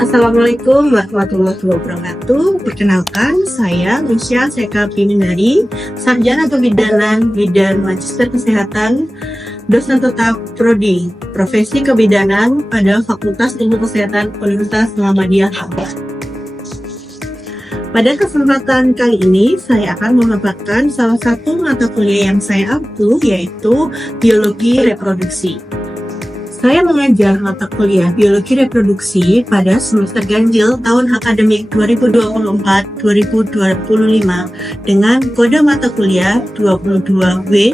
Assalamualaikum warahmatullahi wabarakatuh. Perkenalkan, saya Lucia Seka Piminari, Sarjana Kebidanan Bidang Magister Kesehatan, dosen tetap Prodi Profesi Kebidanan pada Fakultas Ilmu Kesehatan Universitas Muhammadiyah Hampar. Pada kesempatan kali ini, saya akan memaparkan salah satu mata kuliah yang saya ampu, yaitu Biologi Reproduksi. Saya mengajar mata kuliah Biologi Reproduksi pada semester ganjil tahun akademik 2024-2025 dengan kode mata kuliah 22W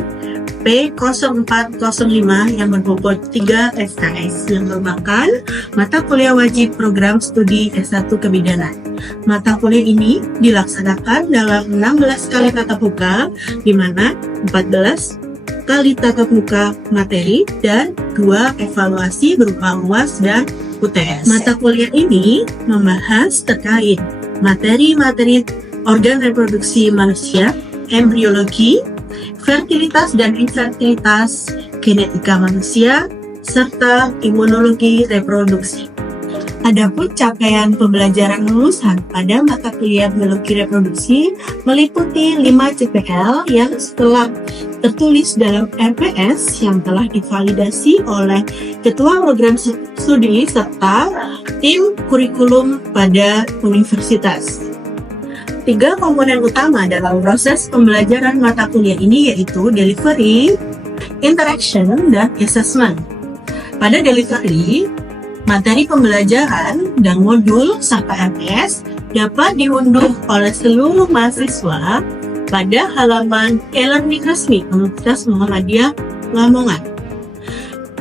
P0405 yang berbobot 3 SKS yang merupakan mata kuliah wajib program studi S1 Kebidanan. Mata kuliah ini dilaksanakan dalam 16 kali tatap muka, di mana 14 kali tatap muka materi dan 2 evaluasi berupa UAS dan UTS. Mata kuliah ini membahas terkait materi-materi organ reproduksi manusia, embriologi, fertilitas dan infertilitas, genetika manusia, serta imunologi reproduksi. Adapun capaian pembelajaran lulusan pada mata kuliah Biologi Reproduksi meliputi 5 CPL yang setelah tertulis dalam RPS yang telah divalidasi oleh Ketua Program Studi serta tim kurikulum pada universitas. 3 komponen utama dalam proses pembelajaran mata kuliah ini yaitu delivery, interaction, dan assessment. Pada delivery, materi pembelajaran dan modul serta RPS dapat diunduh oleh seluruh mahasiswa pada halaman e-learning resmi Universitas Muhammadiyah Lamongan.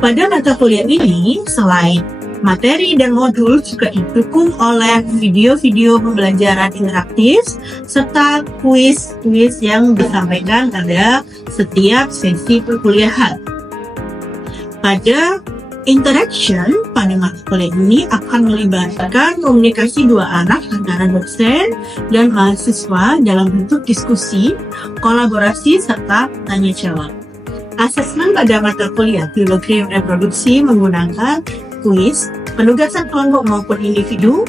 Pada mata kuliah ini, selain materi dan modul juga didukung oleh video-video pembelajaran interaktif serta kuis-kuis yang disampaikan pada setiap sesi perkuliahan. Pada interaction pada mata kuliah ini akan melibatkan komunikasi 2 arah antara dosen dan mahasiswa dalam bentuk diskusi, kolaborasi, serta tanya jawab. Asesmen pada mata kuliah Biologi Reproduksi menggunakan kuis, penugasan kelompok maupun individu,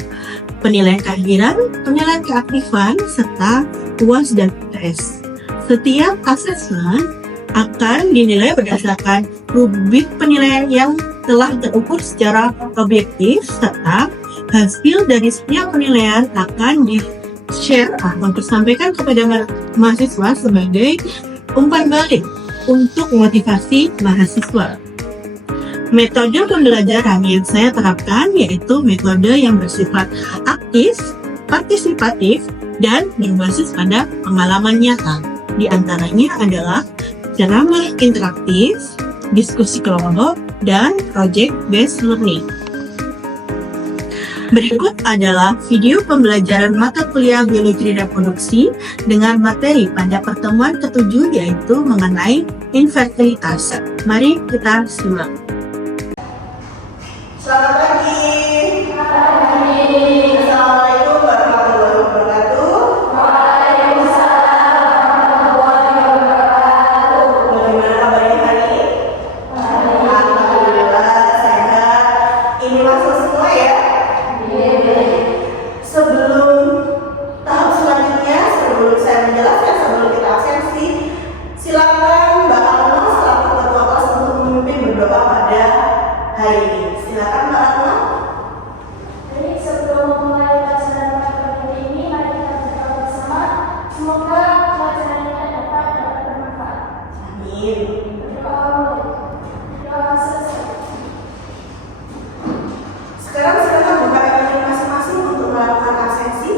penilaian kehadiran, penilaian keaktifan, serta UAS dan UTS. Setiap asesmen akan dinilai berdasarkan rubrik penilaian yang telah terukur secara objektif, serta hasil dari setiap penilaian akan di-share atau disampaikan kepada mahasiswa sebagai umpan balik untuk motivasi mahasiswa. Metode pembelajaran yang saya terapkan yaitu metode yang bersifat aktif, partisipatif, dan berbasis pada pengalaman nyata. Di antaranya adalah ceramah interaktif, diskusi kelompok, dan project-based learning. Berikut adalah video pembelajaran mata kuliah Biologi Reproduksi dengan materi pada pertemuan ke-7 yaitu mengenai infertilitas. Mari kita simak. Selamat pagi. Assalamualaikum warahmatullahi wabarakatuh. Bagaimana kabarnya hari ini? Alhamdulillah sehat. Ini masuk semua ya? Sebelum tahap selanjutnya, sebelum saya menjelaskan, sebelum kita absensi, silakan Mbak Alma selaku ketua kelas untuk memimpin berdoa pada hari ini. Silakan Mbak Alma. Jadi sebelum memulai pelajaran pada hari ini, mari kita berdoa bersama. Semoga pelajaran kita dapat bermanfaat. Amin. Doa selesai. Sekarang silakan buka email masing-masing untuk melakukan absensi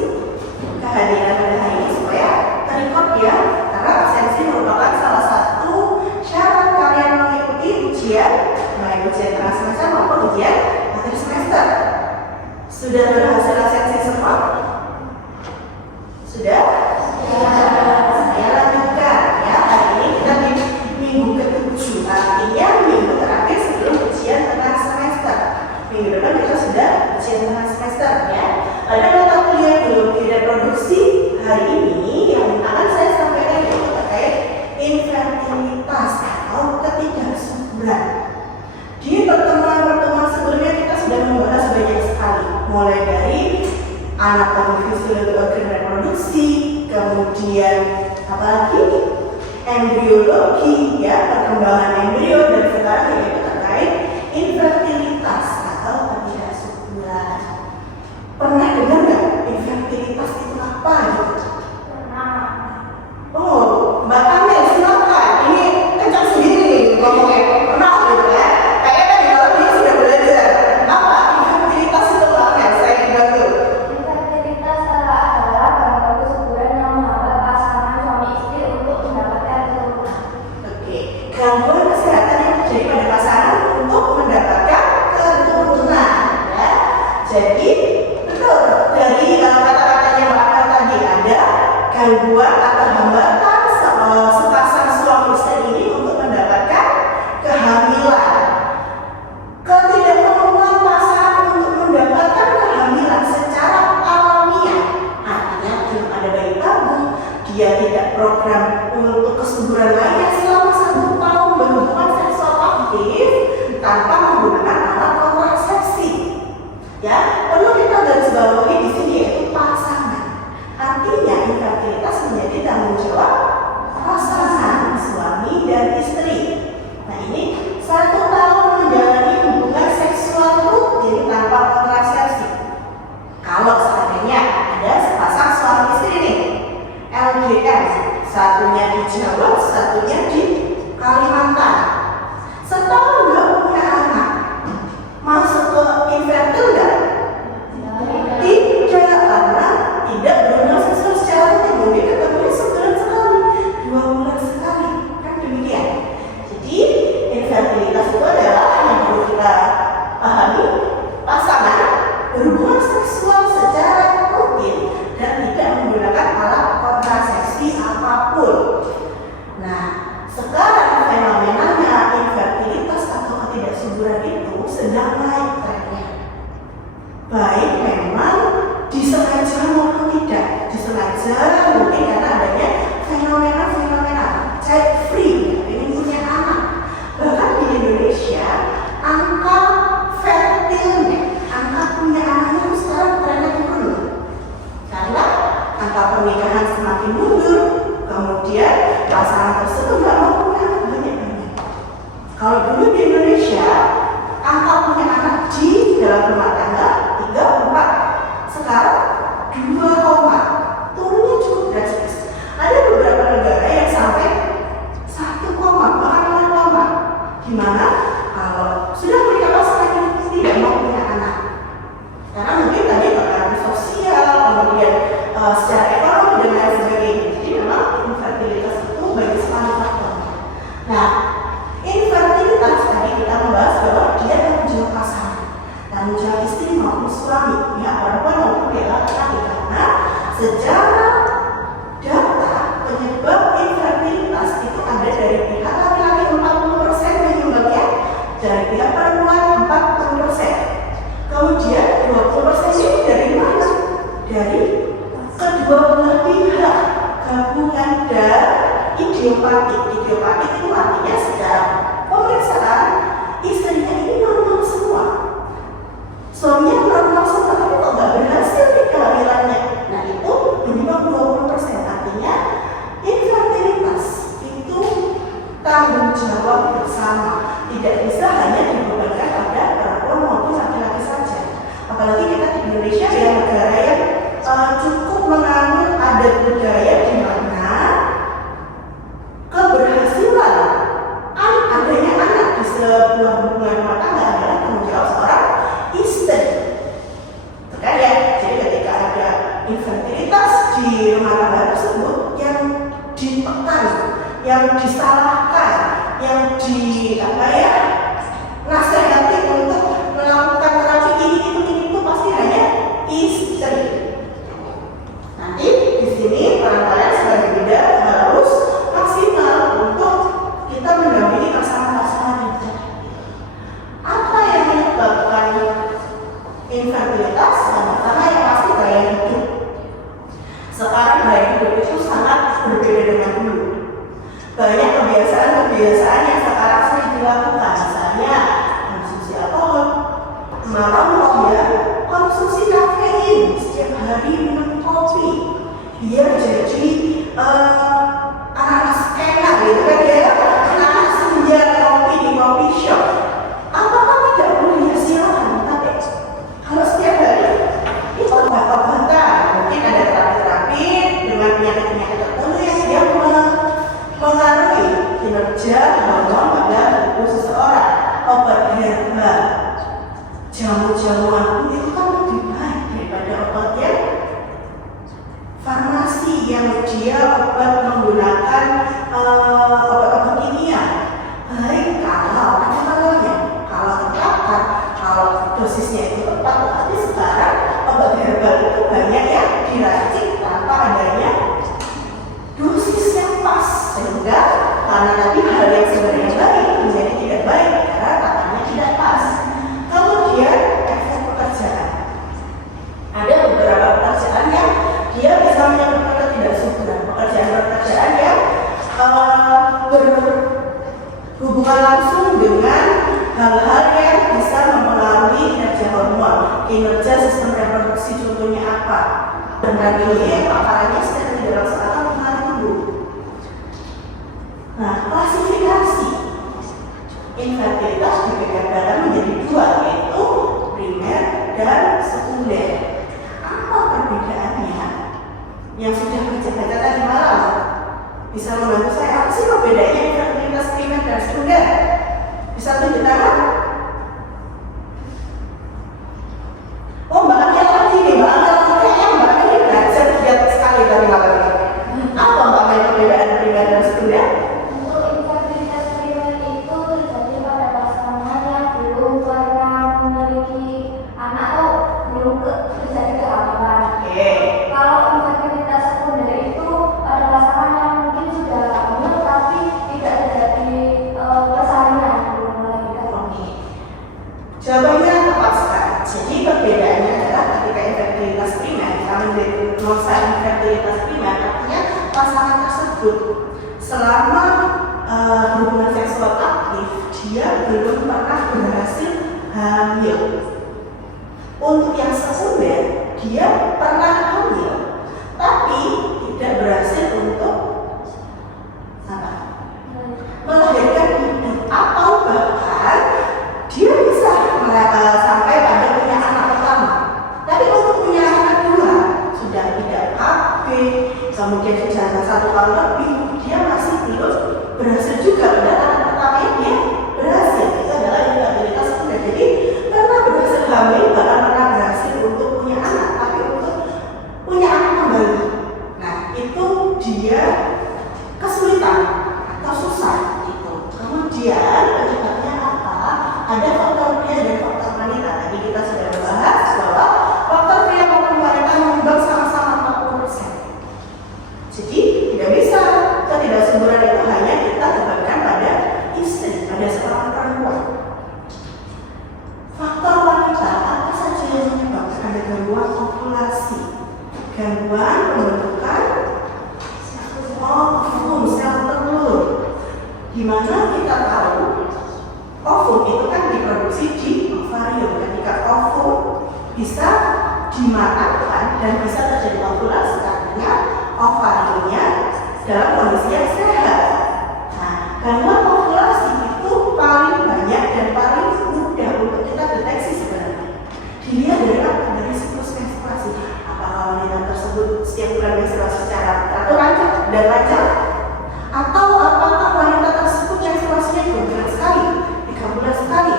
kehadiran pada hari ini supaya terrecord ya, karena absensi merupakan salah satu syarat kalian mengikuti ujian, baik ujian tengah semester maupun ujian akhir semester. Sudah berhasil absensi semua? Sudah? Saya lanjutkan ya. Hari ini kita di minggu ke-7, artinya minggu terakhir sebelum ujian tengah semester. Minggu depan kita sudah ujian tengah semester ya. Pada mata kuliah Biologi Reproduksi hari ini yang akan saya sampaikan yaitu terkait infertilitas atau ketidaksuburan. Di pertemuan-pertemuan sebelumnya kita sudah membahas banyak sekali, mulai dari anatomi fisiologi organ reproduksi, kemudian apalagi embriologi, ya, perkembangan embrio, dan sekarang yaitu terkait infertilitas atau ketidaksuburan. Pernah dengar nggak infertilitas itu apa gitu? Oh, Mbak Kamil, silakan. Ini kencang sendiri nih ngomongnya. Pernah gitu ya? Kayaknya tadi malam dia sudah belajar. Apa infertilitas itu apa? Saya dibantu. Infertilitas adalah gangguan kesuburan yang menghambat pasangan suami istri untuk mendapatkan keturunan. Oke, gangguan kesehatan yang terjadi pada pasangan untuk mendapatkan keturunan, ya. Jadi betul dari kata-katanya Mbak Kamil tadi ada gangguan atau hambatan sepasang suami istri ini untuk mendapatkan kehamilan. Ketidakmampuan pasangan untuk mendapatkan kehamilan secara alamiah, artinya belum ada bayi tabung, dia tidak program untuk kesuburan lainnya selama 1 tahun berhubungan seksual aktif tanpa menggunakan alat kontrasepsi. Ya, perlu kita garis bawahi di sini yaitu pasangan. Artinya infertilitas menjadi tanggung jawab pasangan suami dan istri. Nah, ini 1 tahun menjalani hubungan seksual rutin tanpa kontrasepsi. Kalau seandainya ada sepasang suami istri nih, LDM, satunya di Jawa, satunya di Kalimantan, setahun nggak punya anak, masuk ke infertil nggak? Tidak, karena tidak berhubungan seksual secara rutin. Mungkin ketemunya sebulan sekali, 2 bulan sekali, kan demikian. Jadi infertilitas itu adalah yang perlu kita pahami, pasangan berhubungan seksual secara rutin dan tidak menggunakan alat kontrasepsi apapun. Nah, sekarang fenomenanya infertilitas atau ketidaksuburan itu sedang naik trennya. Baik memang disengaja maupun tidak disengaja, mungkin karena adanya fenomena-fenomena child free, ingin punya anak. Bahkan di Indonesia angka fertilnya, angka punya anaknya itu sekarang trennya turun, karena angka pernikahan semakin mundur, kemudian pasangan tersebut nggak mau punya anak banyak-banyak. Kalau dulu di Indonesia angka punya anak di dalam rumah tangga 3, 4, sekarang 2, turunnya cukup drastis. Ada beberapa negara yang sampai 1, bahkan 0, di mana kalau sudah menikah pasangan itu tidak mau punya anak, karena mungkin tadi tekanan sosial, kemudian secara ekonomi dan lain sebagainya. Jadi memang infertilitas itu bagi sekali faktor. Nah, infertilitas tadi kita membahas bahwa dia tanggung jawab pasangan, tanggung jawab istri maupun suami, pihak perempuan maupun pihak laki-laki, karena secara data penyebab infertilitas itu ada dari pihak laki-laki 40% penyebabnya, dari pihak perempuan 40%. Kemudian 20% ini dari mana? Dari kedua belah pihak, gabungan dan idiopatik. Idiopatik itu artinya secara pemeriksaan istrinya ini normal semua, suaminya normal semua, tapi kok nggak berhasil di kehamilannya. Nah, itu penyebab 20%. Artinya infertilitas itu tanggung jawab bersama, tidak bisa hanya dibebankan pada perempuan maupun laki-laki saja. Apalagi kita di Indonesia ya, negara yang cukup menganut adat budaya di mana keberhasilan adanya anak di sebuah hubungan rumah tangga adalah tanggung jawab seorang istri. Tekan ya, jadi ketika ada infertilitas di rumah tangga tersebut, yang ditekan, yang disalahkan, yang nasihati untuk melakukan terapi ini itu pasti hanya istri. Nanti di sini peran-peran sebagai bidan harus maksimal untuk kita mendampingi pasangan-pasangan kita. Apa yang menyebabkan infertilitas? Yang pertama yang pasti gaya hidup. Sekarang gaya hidup itu sangat berbeda dengan dulu. Banyak kebiasaan-kebiasaan yang sekarang sering dilakukan, misalnya konsumsi alkohol, merokok, ya, mengkonsumsi kafein, setiap hari minum kopi, dia jadi anak enak gitu kan ya, anak senja kopi di coffee shop. Apakah tidak boleh? Ya silakan, tapi kalau setiap hari itu obat-obatan, mungkin ada terapi-terapi dengan penyakit-penyakit tertentu yang dia mengaruhi kinerja hormon pada tubuh seseorang. Obat herbal, jamu-jamuan pun itu kan lebih baik daripada obat yang farmasi yang dia obat menggunakan obat-obat kimia. Baik kalau ada kalanya, kalau tepat, kalau dosisnya itu tepat. Tapi sekarang obat herbal itu banyak yang diracik tanpa adanya dosis yang pas, sehingga karena tadi hal yang sebenarnya baik menjadi tidak baik karena katanya tidak pas. Kemudian efek pekerjaan, ada beberapa pekerjaan yang dia bisa menyebabkan ketidaksuburan, pekerjaan yang berhubungan langsung dengan hal-hal yang bisa mempengaruhi kinerja hormon, kinerja sistem reproduksi. Contohnya apa? Dan ini paparannya secara tidak langsung akan mempengaruhi tubuh. Nah, klasifikasi infertilitas dibedakan menjadi dua, yaitu primer dan sekunder. Apa perbedaannya? Yang sudah baca-baca tadi malam bisa membantu saya. Apa sih perbedaannya infertilitas primer dan sekunder? Bisa tunjuk tangan? Oh, Mbak Angel lagi nih, Mbak Angel kayaknya Mbak Angel ini belajar giat sekali tadi malam ini. Apa Mbak Angel perbedaan primer dan sekunder? Untuk infertilitas primer itu terjadi pada pasangan yang belum pernah memiliki anak atau belum terjadi kehamilan. Kalau infertilitas sekunder itu pada pasangan yang mungkin sudah hamil tapi tidak terjadi persalinan belum melahirkan. Jawabannya tepat sekali. Jadi perbedaannya adalah ketika infertilitas primer, kalau masa infertilitas primer artinya pasangan tersebut selama hubungan seksual aktif dia belum pernah berhasil hamil. Untuk yang sekunder dia pernah hamil tapi tidak berhasil untuk melahirkan hidup, atau bahkan dia bisa sampai pada punya anak pertama, tapi untuk punya anak kedua sudah tidak KB, kemudian sudah 1 tahun lebih, dia masih belum berhasil juga. Padahal anak pertamanya dia berhasil. Itu adalah infertilitas sekunder. Jadi pernah berhasil hamil, bahkan pernah berhasil untuk punya anak, tapi untuk punya anak kembali, nah itu dia kesulitan atau susah itu. Kemudian penyebabnya apa? Ada faktor pria dan faktor wanita. Tadi kita sudah membahas bahwa faktor pria maupun wanita menyumbang sama-sama 40%. Jadi tidak bisa ketidaksuburan itu hanya kita bebankan pada istri, pada seorang perempuan. Faktor wanita apa saja yang menyebabkan? Ada gangguan ovulasi, gangguan pembentukan ovum, sel telur. Dimana kita tahu ovum itu kan diproduksi di ovarium. Ketika ovum bisa dimatangkan dan bisa terjadi ovulasi, artinya ovariumnya dalam kondisi yang sehat. Nah, gangguan ovulasi itu paling banyak dan paling mudah untuk kita deteksi sebenarnya. Dilihat dari siklus menstruasi. Apakah wanita tersebut setiap bulan menstruasi secara teratur dan lancar? Atau apakah wanita tersebut menstruasinya 2 bulan sekali, 3 bulan sekali?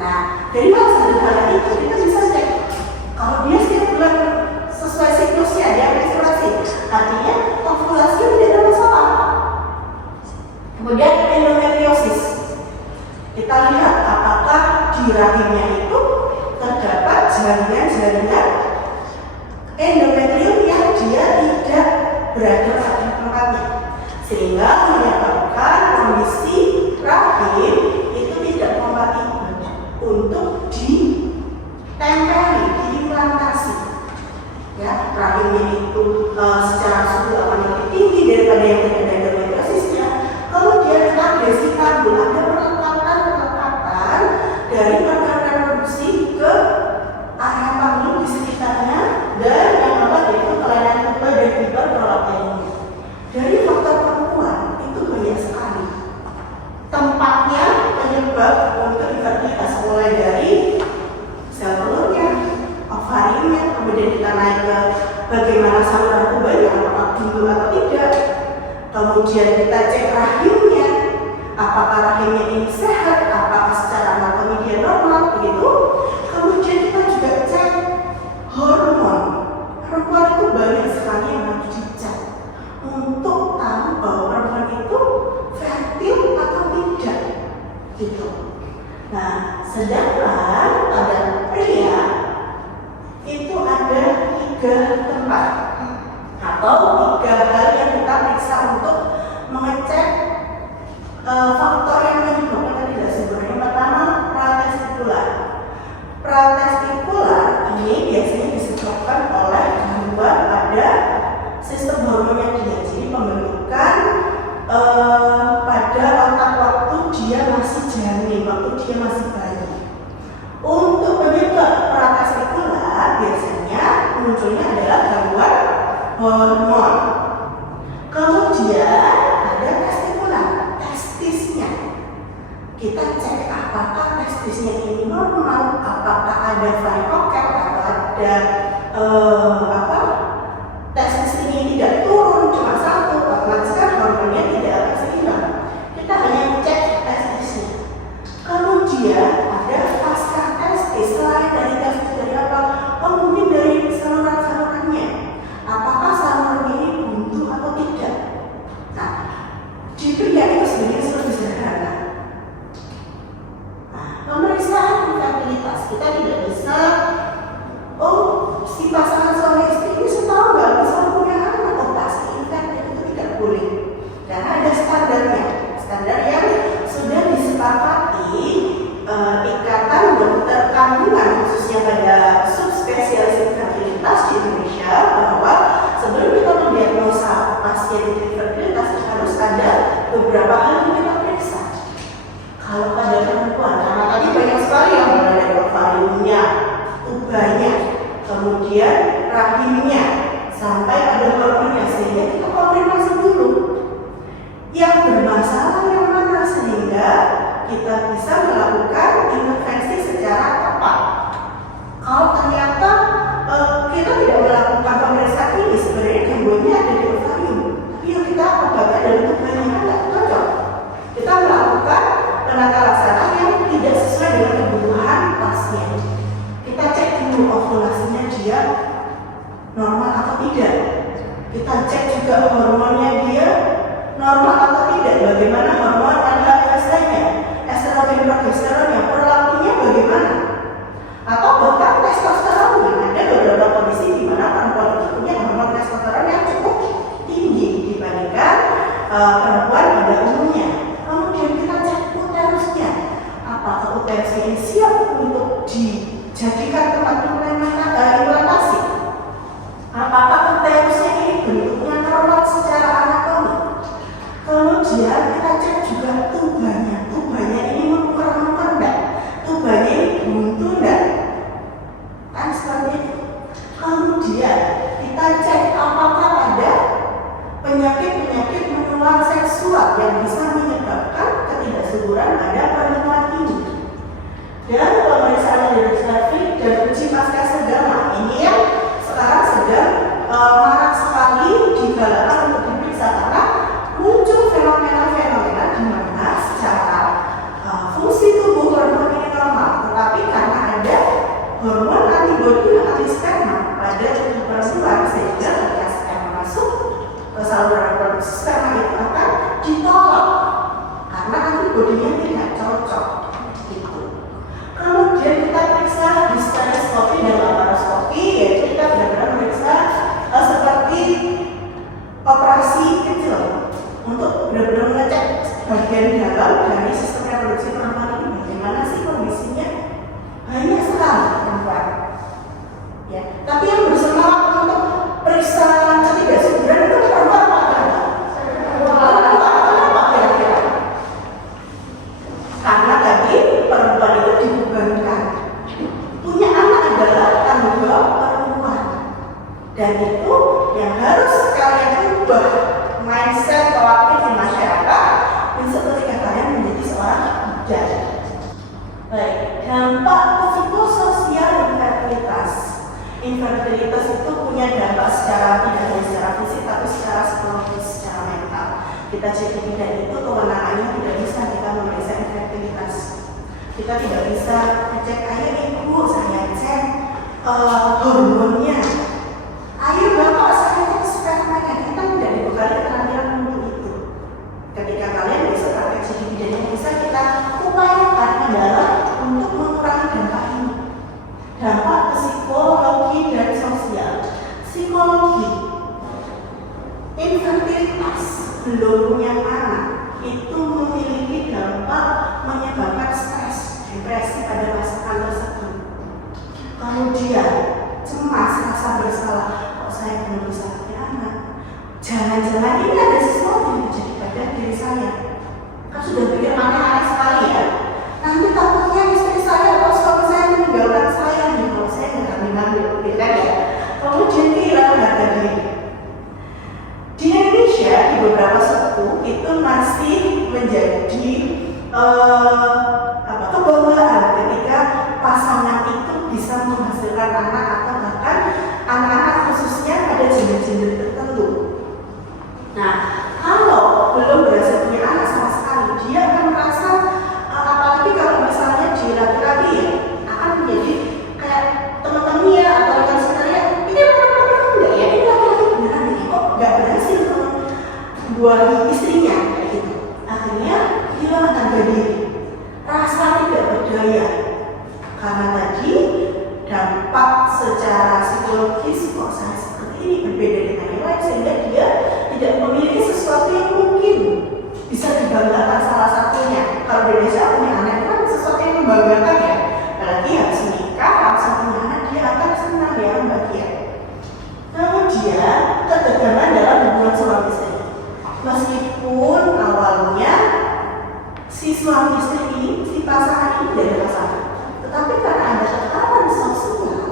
Nah, dari hal itu kita bisa cek. Kalau dia setiap bulan sesuai siklusnya dia menstruasi, artinya ovulasi tidak ada masalah. Kemudian endometriosis, kita lihat apakah di rahimnya itu terdapat jaringan-jaringan endometrium yang dia tidak berada pada tempatnya, sehingga menyebabkan kondisi rahim itu tidak kompatibel untuk ditempeli, diimplantasi. Ya, rahimnya itu secara suhu akan lebih tinggi daripada yang tidak ada endometriosisnya. Kemudian agresi karbon, ada penempatan dari organ reproduksi ke area panggung kemudian kita naik ke bagaimana saluran kembali, apakah gundul atau tidak. Kemudian kita cek rahimnya, apakah rahimnya ini sehat, apakah secara anatomi dia normal, begitu. Kemudian kita juga cek hormon. Perempuan itu banyak sekali yang harus dicek untuk tahu bahwa perempuan itu fertil atau tidak, gitu. Nah, sedangkan pada pria itu ada 3 tempat atau 3 hal yang kita periksa untuk mengecek faktor yang menyebabkan ketidaksuburan. Yang pertama, pratestikular. Pratestikular ini biasanya disebabkan oleh gangguan pada sistem hormonnya dia. Jadi pembentukan pada otak waktu dia masih janin, waktu dia masih bayi. Untuk penyebab pratestikular biasanya munculnya adalah gangguan hormon. Kemudian ada testikular, testisnya. Kita cek apakah testisnya ini normal, apakah ada varikoket atau ada testis ini tidak turun, cuma 1, otomatis kan hormonnya tidak akan seimbang. Kita hanya cek testisnya. Kemudian ada pasca testis, selain dari testis dari apa? Mungkin dari saluran-salurannya. Apakah saluran ini buntu atau tidak? Nah, di pria itu sebenarnya lebih sederhana. Nah, pemeriksaan fertilitas kita tidak bisa, si pasangan suami istri ini setahu nggak bisa punya anak, pasti infertil itu tidak boleh. Karena ada standarnya, standar yang sudah disepakati Ikatan Dokter Kandungan khususnya pada subspesialis fertilitas di Indonesia, bahwa sebelum kita mendiagnosa pasien infertilitas harus ada beberapa hal yang kita periksa. Kalau pada perempuan, karena tadi banyak sekali yang mulai dari ovariumnya, tubanya, kemudian rahimnya, sampai pada hormonnya, sehingga kita konfirmasi dulu yang bermasalah yang mana, sehingga kita bisa melakukan intervensi secara tepat. Kalau ternyata kita tidak melakukan pemeriksaan ini, sebenarnya gangguannya ada di ovarium, tapi yang kita obatkan dari tubanya kan tidak cocok. Kita melakukan penata laksana yang tidak sesuai dengan kebutuhan pasien. Kita cek dulu ovulasinya dia normal atau tidak. Kita cek juga hormonnya dia normal atau tidak. Bagaimana hormon LH-FSH-nya, estrogen progesteronnya, perilakunya bagaimana. Atau bahkan testosteronnya. Ada beberapa kondisi di mana perempuan itu punya hormon testosteron yang cukup tinggi dibandingkan perempuan pada umumnya. Kemudian kita cek uterusnya. Apakah uterusnya ini siap untuk dijadikan tempat implantasi? Apakah uterusnya ini bentuknya normal secara anatomi? Kemudian kita cek juga tubanya. Tubanya ini mengker-mengker enggak? Tubanya ini buntu enggak? Kan seperti itu. Kemudian kita cek apakah ada penyakit-penyakit menular seksual yang bisa menyebabkan ketidaksuburan pada perempuan ini. Dan pemeriksaan hidrografi dan uji pasca segama ini yang sekarang sedang marak sekali digalakkan untuk diperiksa, karena muncul fenomena-fenomena di mana secara fungsi tubuh perempuan ini normal, tetapi karena ada hormon antibodi atau sperma pada tubuh perempuan, sehingga ketika sperma masuk ke saluran reproduksi, sperma itu akan ditolak karena antibodinya tidak cocok. Kemudian kita periksa histeroskopi dan laparoskopi, yaitu kita benar-benar periksa seperti operasi kecil untuk benar-benar mengecek bagian dalam dari sistem reproduksi perempuan ini. Bagaimana sih kondisinya? Banyak sekali perempuan. Ya, tapi yang bersemangat untuk periksa ketidaksuburan itu perempuan apa? Karena tadi perempuan itu dibebankan. Punya anak adalah tanggung jawab perempuan. Dan itu yang harus kalian ubah mindset kolektif di masyarakat besok ketika kalian menjadi seorang bidan. Baik, dampak psikososial dan fertilitas. Infertilitas itu punya dampak secara tidak hanya secara fisik tapi secara psikologis, secara mental. Kita cek bidan itu kewenangannya tidak bisa kita memeriksa infertilitas. Kita tidak bisa ngecek ayo ibu saya cek hormonnya. Ayo bapak saya cek spermanya. Kita tidak dibekali keterampilan untuk itu. Ketika kalian bisa praktek cek bidan yang bisa kita upayakan adalah untuk mengurangi dampak ini. Dampak psikologi dan sosial. Psikologi, infertilitas, belum punya anak itu memiliki dampak menyebabkan stres, depresi pada pasangan tersebut. Kemudian cemas, rasa bersalah, kok saya belum bisa punya anak? Jangan-jangan ini ada sesuatu yang terjadi pada diri saya. Kan sudah pikir aneh-aneh sekali ya. Nanti takutnya istri saya atau suami saya meninggalkan saya nih kalau saya nggak ngambil, gitu kan ya. Kemudian kehilangan harga diri. Di Indonesia di beberapa suku itu masih menjadi kebanggaan ketika pasangan itu bisa menghasilkan anak atau bahkan anak-anak khususnya pada gender-gender tertentu. Nah, kalau belum berhasil punya anak sama sekali, dia akan merasa apalagi kalau misalnya di laki-laki ya akan menjadi kayak teman-temannya atau rekan sekitarnya ini orang-orang enggak ya, ini laki-laki beneran ini kok nggak berhasil membuahi istrinya kayak gitu. Akhirnya hilang harga diri, rasa tidak berdaya karena tadi dampak secara psikologis kok saya seperti ini berbeda dengan yang lain sehingga dia tidak memiliki sesuatu yang mungkin bisa dibanggakan salah satunya. Kalau di Indonesia punya anak itu kan sesuatu yang membanggakan ya, apalagi habis menikah langsung punya anak dia akan senang ya, bahagia. Kemudian kegagalan dalam hubungan suami istri. Meskipun awalnya si suami istri ini, si pasangan ini tidak ada masalah, tetapi karena ada tekanan sosial,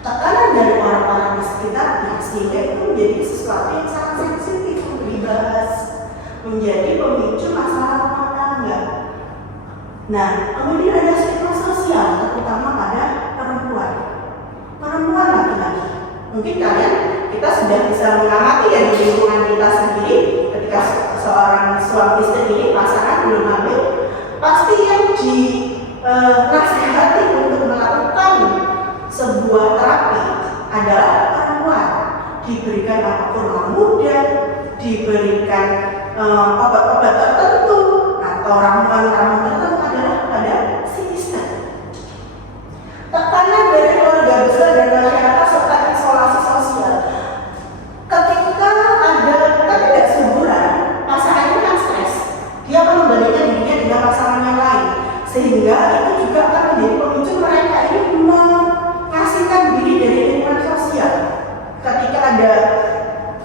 tekanan dari orang-orang di sekitarnya, sehingga itu menjadi sesuatu yang sangat sensitif untuk dibahas, menjadi pemicu masalah rumah tangga. Nah, kemudian ada stigma sosial, terutama pada perempuan laki-laki. Mungkin kita sudah bisa mengamati dari lingkungan kita sendiri, ketika seorang suami istri ini pasangan belum hamil, pasti yang dinasihati untuk melakukan sebuah terapi adalah perempuan. Diberikan kurma muda, diberikan obat-obat tertentu atau ramuan-ramuan tertentu adalah pada si istri. Tekanan dari keluarga besar dan masyarakat serta isolasi sosial. Ketika ada ketidaksuburan, pasangan ini kan stres. Dia akan membandingkan dirinya dengan pasangan yang lain, sehingga itu juga akan menjadi pemicu mereka ini mengasingkan diri dari lingkungan sosial. Ketika ada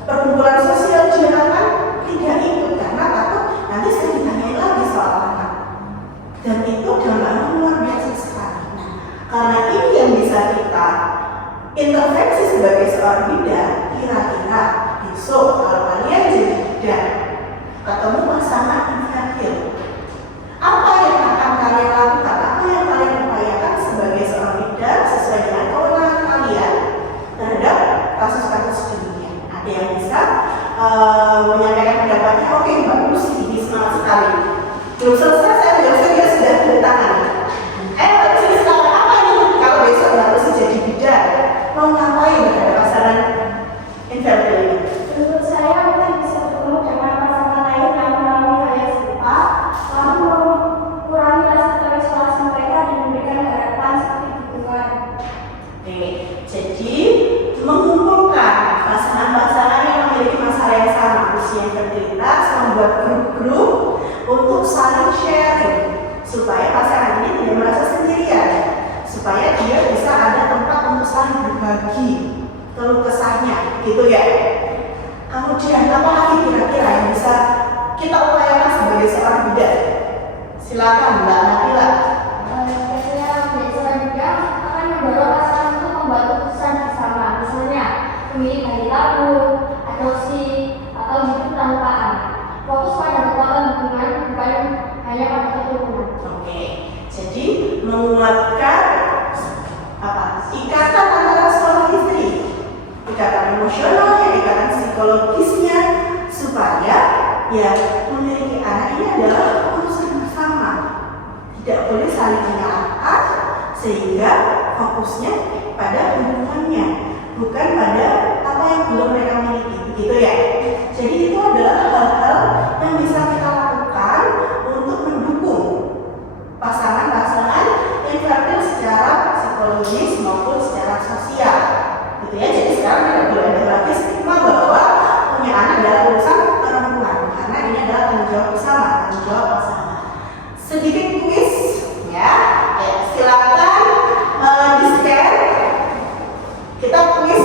perkumpulan sosial, dia akan tidak ikut karena takut nanti saya ditanyain lagi soal anak. Dan itu dampaknya luar biasa sekali. Nah, karena ini yang bisa kita intervensi sebagai seorang bidan, kira-kira besok kalau kalian jadi bidan ketemu pasangan infertil, apa yang akan kalian lakukan, apa yang kalian upayakan sebagai seorang bidan sesuai dengan kewenangan kalian terhadap kasus-kasus demikian. Ada yang bisa menyampaikan pendapatnya, oke bagus, ini semangat sekali. Belum selesai, saya bilang dia sudah tanda tangan. Sini sekarang apa ini? Kalau besok harus jadi bidan, mau ngapain terhadap pasangan infertil ini? Menurut saya mungkin bisa bertemu dengan pasangan lain yang mengalami hal yang serupa, lalu mengurangi rasa terisolasi mereka dan memberikan harapan seperti dukungan. Oke, jadi mengumpulkan pasangan-pasangan yang memiliki masalah yang sama, usia fertilitas, membuat grup-grup untuk saling sharing supaya pasangan ini tidak merasa sendirian, supaya dia bisa ada tempat untuk saling berbagi keluh kesahnya, gitu ya. Kemudian apa lagi kira-kira yang bisa kita upayakan sebagai seorang bidan? Silakan Mbak Nabila. Biasanya menjadi seorang bidan akan mendorong pasangan untuk membuat keputusan bersama, misalnya memilih hari tabung, adopsi, atau hidup tanpa anak. Fokus pada kekuatan hubungan, bukan hanya pada keturunan. Oke, jadi menguatkan ikatan antara suami ya memiliki anak ini adalah urusan bersama, tidak boleh saling menyalahkan, sehingga fokusnya pada hubungannya, bukan pada apa yang belum mereka miliki, begitu ya. Jadi itu adalah hal-hal yang bisa kita lakukan untuk mendukung pasangan-pasangan infertil secara psikologis maupun secara sosial, gitu ya. Jadi sekarang tidak boleh ada lagi stigma bahwa punya anak adalah urusan perempuan, karena ini adalah tanggung jawab bersama, tanggung jawab pasangan. Sedikit kuis, ya. Silakan di-share. Kita kuis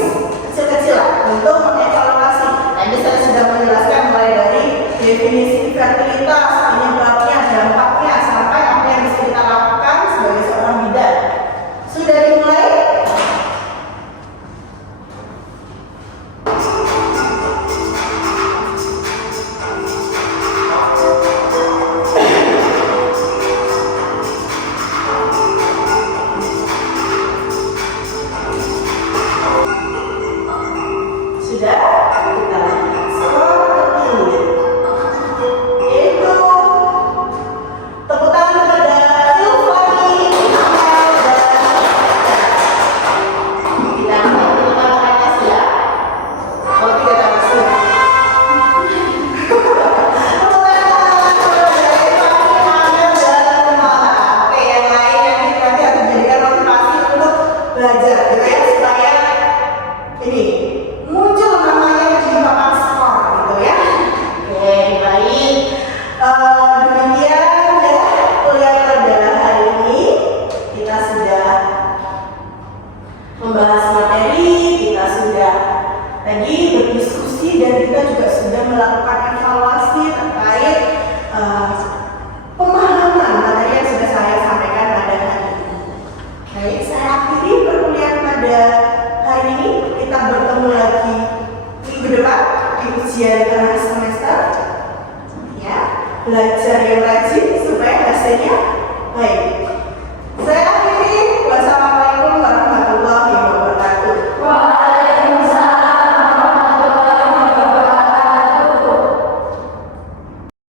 kecil-kecilan untuk mengevaluasi. Tadi saya sudah menjelaskan mulai dari definisi fertilitas, penyebabnya, dampaknya, sampai apa yang bisa kita lakukan sebagai seorang bidan. Sudah dimulai? Sudah? Kita lihat skor terpilih. Yaitu tepuk tangan kepada Ilfani, Amel, dan kita akan tepuk tangan atas ya. Oh, tidak termasuk. Tepuk tangan kepada Ilfani, Amel, dan Mala. Oke, yang lain nanti harus dijadikan motivasi untuk belajar, gitu ya, supaya ini muncul namanya di papan skor, gitu ya. Oke, baik. Demikian ya kuliah pada hari ini. Kita sudah membahas materi, kita sudah tadi berdiskusi, dan kita juga sudah melakukan evaluasi